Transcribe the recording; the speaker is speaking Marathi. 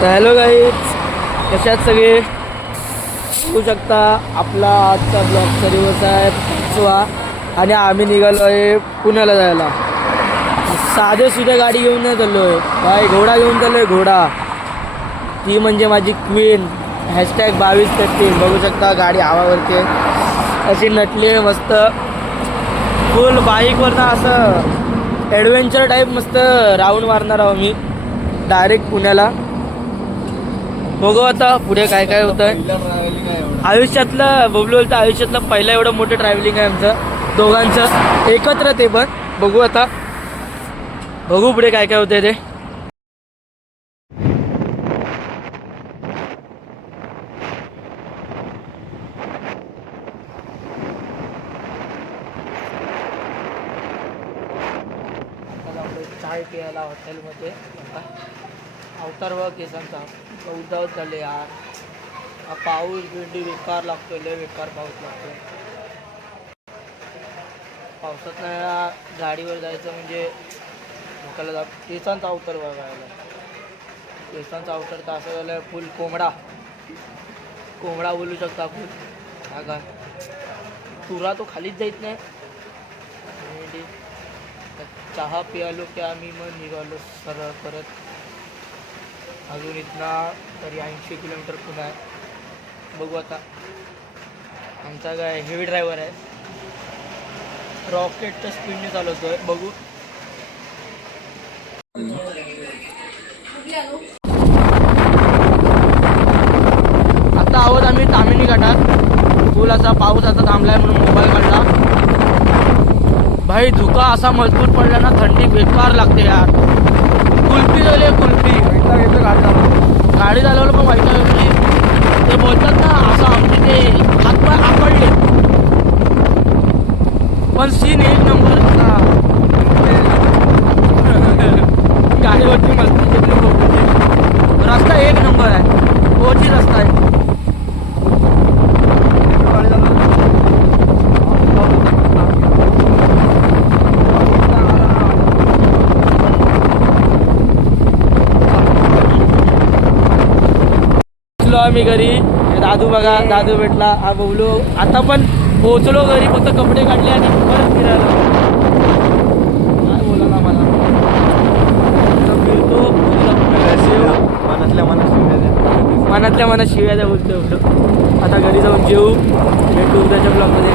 तर हॅलो गाईज, कशात सगळे बघू शकता. आपला आजचा ब्लॉगचा दिवस आहे 5वा आणि आम्ही निघालो आहे पुण्याला जायला. साधे सुद्धा गाडी घेऊन नाही चाललो आहे बाई, घोडा घेऊन चाललो आहे. घोडा, ती म्हणजे माझी क्वीन. #2213 बघू शकता. गाडी हवावरती आहे, अशी नटली आहे मस्त. फुल बाईकवरनं असं ॲडव्हेंचर टाईप मस्त राऊंड मारणार आहो मी डायरेक्ट पुण्याला. बघू आता पुढे काय काय होतं. आयुष्यातलं बबलूचं आयुष्यातलं पहिलं एवढं मोठं ट्रॅव्हलिंग आहे आमचं दोघांचं एकत्र. ते पण बघू आता, बघू पुढे काय काय होतंय ते. चाय प्यायला हॉटेलमध्ये अवतार व केसांचा उद्धावत झाले यार. हा पाऊस बिंडी बेकार लागतोय, लय बेकार पाऊस लागतोय. पावसात नाही गाडीवर जायचं म्हणजे डोक्याला केसांचा अवतार बघायला. केसांचा अवतार तर असं झालं फुल कोंबडा बोलू शकता फुल. हा काय तुरा तो खालीच जात नाही. चहा पियालो की आम्ही मग निघालो सरळ परत. अजून इथना तरी 80 किलोमीटर पुन्हा आहे. बघू आता. आमचा काय हेवी ड्रायव्हर आहे, रॉकेटच्या स्पीडने चालवतोय. बघू. आता आहोत आम्ही तामिनी घाटात. फुल असा पाऊस आता थांबलाय म्हणून मोबाईल काढला. भाई धुका असा मजबूत पडला ना, थंडी बेकार लागते यार. कुल्फी झाली कुल्फी. गाडी चालवलं पण वाईट लागली. ते बोलतात ना असं आमचे ते हातपाय आकडले, पण सीन एक नंबर होता. गाडीवरती मस्ती घेतली. रस्ता एक नंबर आहे, ओची रस्ता आहे. आम्ही घरी. दादू बघा, दादू भेटला. हा बबलू. आता पण पोहोचलो घरी, फक्त कपडे काढले आणि परत फिरायला. काय बोला ना मला फिरतो मनातल्या मनात शिव्या द्या बोलतो. आता घरी जाऊन जेऊ, भेटू उद्याच्या ब्लॉगमध्ये.